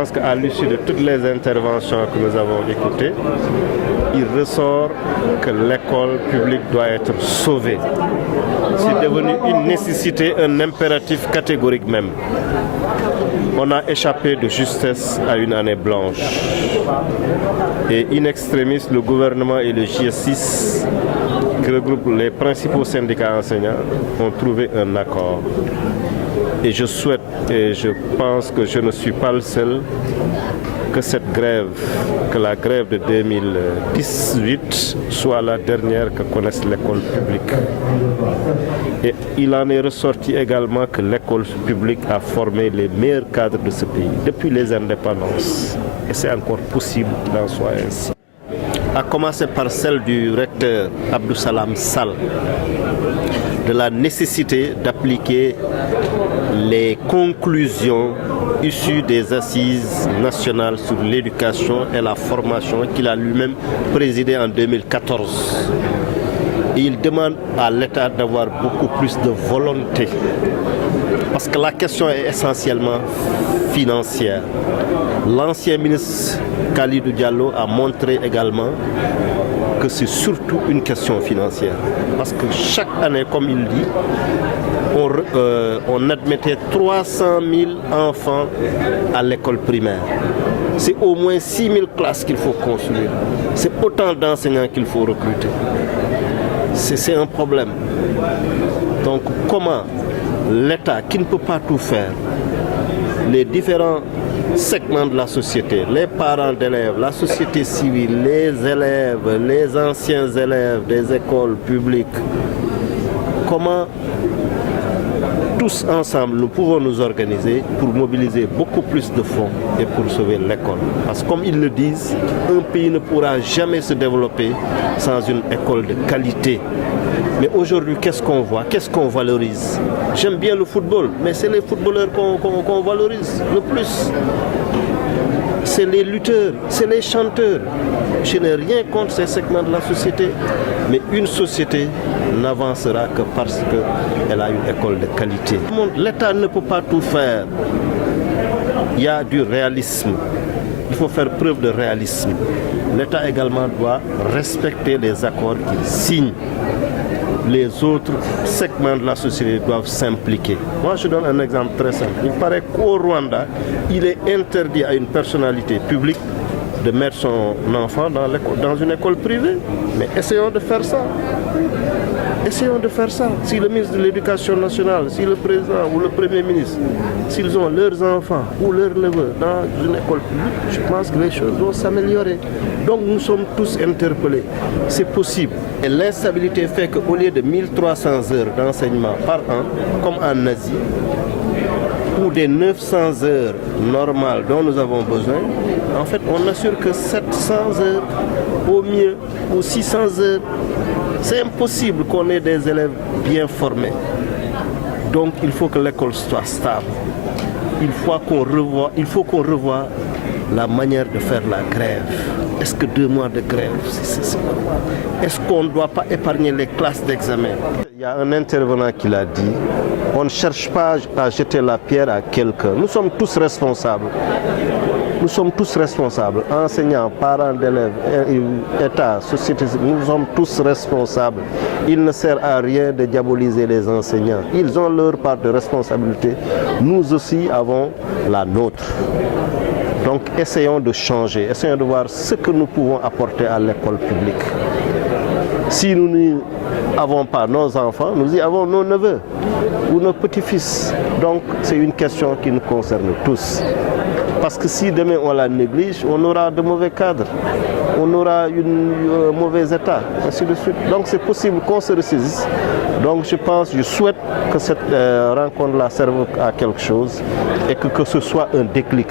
pense qu'à l'issue de toutes les interventions que nous avons écoutées, il ressort que l'école publique doit être sauvée. C'est devenu une nécessité, un impératif catégorique même. On a échappé de justesse à une année blanche. Et in extremis, le gouvernement et le GS6, qui regroupent les principaux syndicats enseignants, ont trouvé un accord. Et je souhaite, et je pense que je ne suis pas le seul, que cette grève, que la grève de 2018 soit la dernière que connaisse l'école publique. Et il en est ressorti également que l'école publique a formé les meilleurs cadres de ce pays depuis les indépendances. Et c'est encore possible d'en soit ainsi. À commencer par celle du recteur Abdou Salam Sall, de la nécessité d'appliquer les conclusions issues des assises nationales sur l'éducation et la formation qu'il a lui-même présidé en 2014. Et il demande à l'État d'avoir beaucoup plus de volonté, parce que la question est essentiellement financière. L'ancien ministre Khalidou Diallo a montré également que c'est surtout une question financière. Parce que chaque année, comme il dit, on admettait 300 000 enfants à l'école primaire. C'est au moins 6 000 classes qu'il faut construire. C'est autant d'enseignants qu'il faut recruter. C'est un problème. Donc comment l'État, qui ne peut pas tout faire, les différents segments de la société, les parents d'élèves, la société civile, les élèves, les anciens élèves des écoles publiques, comment tous ensemble nous pouvons nous organiser pour mobiliser beaucoup plus de fonds et pour sauver l'école. Parce que comme ils le disent, un pays ne pourra jamais se développer sans une école de qualité. Mais aujourd'hui, qu'est-ce qu'on voit? Qu'est-ce qu'on valorise? J'aime bien le football, mais c'est les footballeurs qu'on valorise le plus. C'est les lutteurs, c'est les chanteurs. Je n'ai rien contre ces segments de la société, mais une société n'avancera que parce qu'elle a une école de qualité. L'État ne peut pas tout faire. Il y a du réalisme. Il faut faire preuve de réalisme. L'État également doit respecter les accords qu'il signe. Les autres segments de la société doivent s'impliquer. Moi, je donne un exemple très simple. Il paraît qu'au Rwanda, il est interdit à une personnalité publique de mettre son enfant dans une école privée. Mais essayons de faire ça. Essayons de faire ça. Si le ministre de l'Éducation nationale, si le président ou le Premier ministre, s'ils ont leurs enfants ou leurs neveux dans une école publique, je pense que les choses vont s'améliorer. Donc nous sommes tous interpellés. C'est possible. Et l'instabilité fait qu'au lieu de 1300 heures d'enseignement par an, comme en Asie, ou des 900 heures normales dont nous avons besoin, en fait, on n'assure que 700 heures au mieux, ou 600 heures. C'est impossible qu'on ait des élèves bien formés. Donc il faut que l'école soit stable. Il faut qu'on revoie la manière de faire la grève. Est-ce que 2 mois de grève, c'est normal? Est-ce qu'on ne doit pas épargner les classes d'examen? Il y a un intervenant qui l'a dit, on ne cherche pas à jeter la pierre à quelqu'un. Nous sommes tous responsables. Nous sommes tous responsables, enseignants, parents d'élèves, État, société, nous sommes tous responsables. Il ne sert à rien de diaboliser les enseignants. Ils ont leur part de responsabilité. Nous aussi avons la nôtre. Donc essayons de changer, essayons de voir ce que nous pouvons apporter à l'école publique. Si nous n'avons pas nos enfants, nous y avons nos neveux ou nos petits-fils. Donc c'est une question qui nous concerne tous. Parce que si demain on la néglige, on aura de mauvais cadres, on aura un mauvais état, ainsi de suite. Donc c'est possible qu'on se ressaisisse. Donc je souhaite que cette rencontre-là serve à quelque chose et que ce soit un déclic.